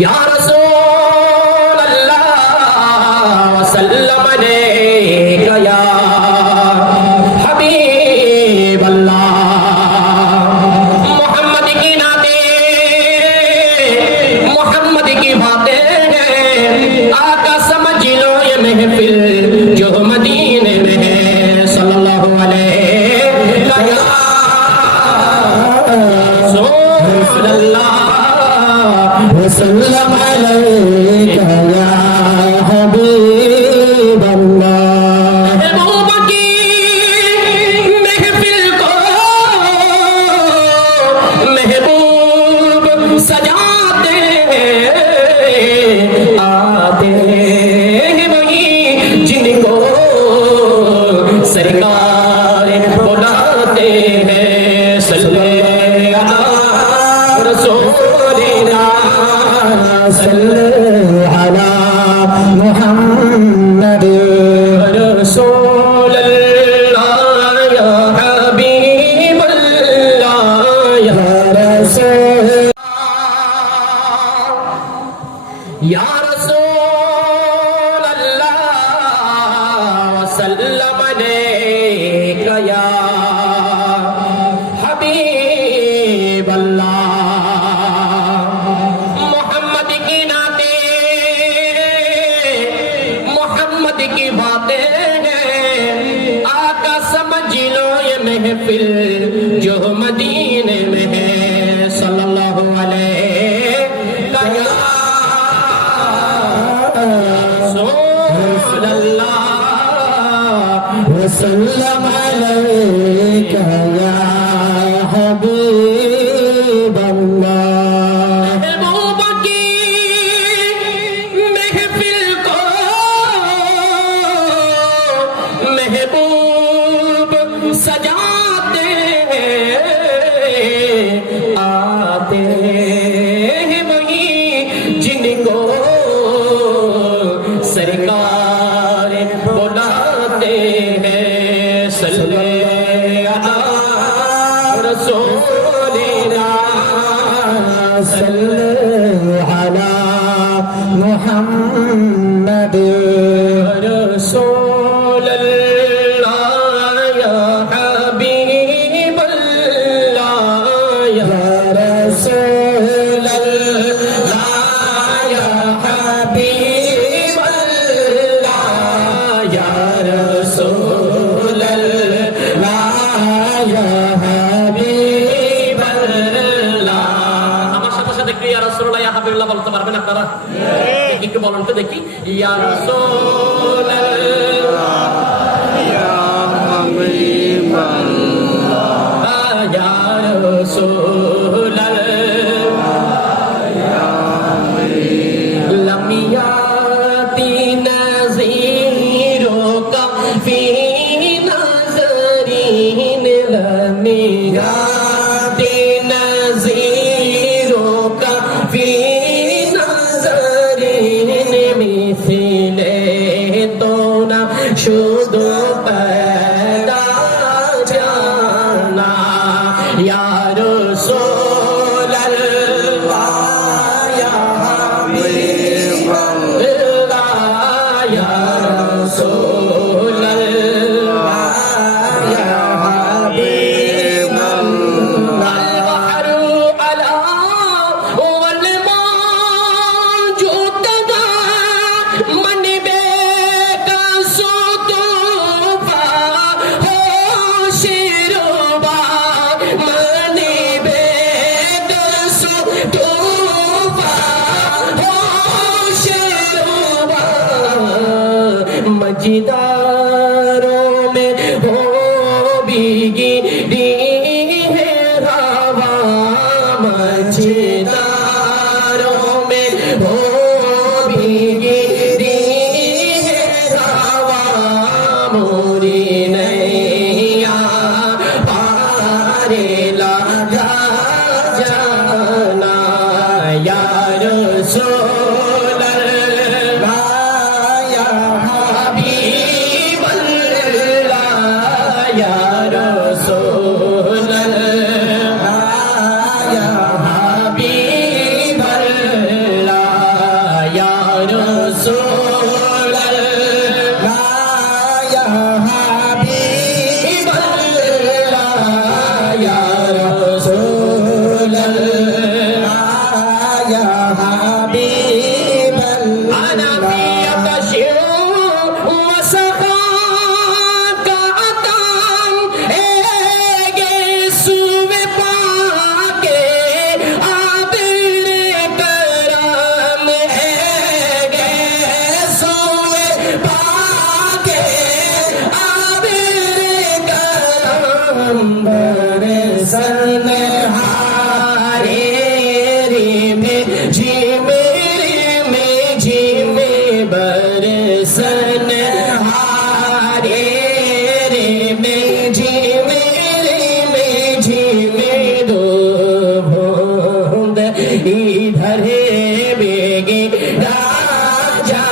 या रसूल अल्लाह वसल्लम अलैका या हबीब अल्लाह। मोहम्मद की नाते मोहम्मद की बातें आका समझ लो ये महफिल जो मदीने में है सल्लल्लाहु अलैहि वसल्लम अलैका या हबीब अल्लाह। महबूबा की महफिल को महबूब सजाते आते हैं वही जिनको सरकार बुलाते हैं। सल्लल्लाहु अला मुहम्मद रसूल अल्लाह या हबीब अल्लाह या रसूल या रसूल अल्लाह वसल्लम अलैका या हबीब अल्लाह। मोहम्मद की नाते मोहम्मद की बातें आका समझ लो ये महफिल जो मदीने में है सल्लल्लाहु अलैहि वसल्लम अलैका या हबीब अल्लाह। महबूबा की महफिल को महबूब सजाते आते हैं वही जिनको सरकार बुलाते हैं। सल्लल्लाहु अला मुहम्मद रसूल अल्लाह या हबीब अल्लाह या रसूल अल्लाह या हबीब अल्लाह या रसूल अल्लाह या हबीब अल्लाह। আমার সাথে সাথে কি ইয়া রাসূলুল্লাহ ইয়া হাবিবাল্লাহ বলতে পারবেন আপনারা? একটু বলুন তো দেখি। ইয়া রাসূলুল্লাহ ইয়া হাবিবাল্লাহ ইয়া রাসূলুল্লাহ ইয়া হাবিবাল্লাহ লাম ইয়াতি নাযীরু কা ফি নাযরিন লাম ইয়াতি নাযীরু কা ফি মিছিলে তো না শুধু पैदा जाना या रसूल अल्लाह या हबीब अल्लाह या रसूल अल्लाह या हबीब अल्लाह। मजिदारों में हो भीगी दी है हवा मजिदारों में हो भीगी दी है हवा मोरी नैया पारे लगा जाना या रसूल अल्लाह या हबीब अल्लाह या रसूल अल्लाह या हबीब अल्लाह। खुद इधर बेगे राजा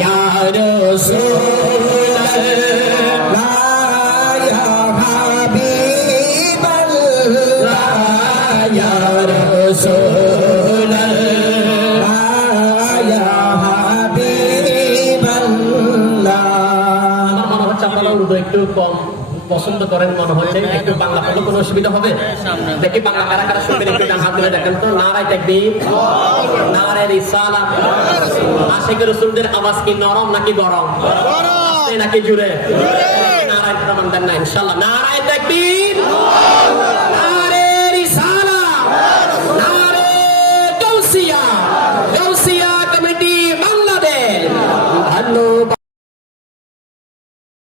या रसूल अल्लाह या हबीब अल्लाह या रसूल अल्लाह या हबीब अल्लाह। আমার মনে হচ্ছে আপনারা উর্দু একটু কম পছন্দ করেন মনে হচ্ছে, একটু বাংলা পড়লে কোনো অসুবিধা হবে? দেখি বাংলা কারা কারা শুনবেন একটু ডান হাত তুলে দেখেন তো। নারায়ে তাকবীর, নারায়ে রিসালাত। আশিক রাসূলদের আওয়াজ কি নরম নাকি গরম? আস্তে নাকি জোরে? নারায়ে প্রমাণ দেন না ইনশাআল্লাহ। নারায়ে তাকবীর।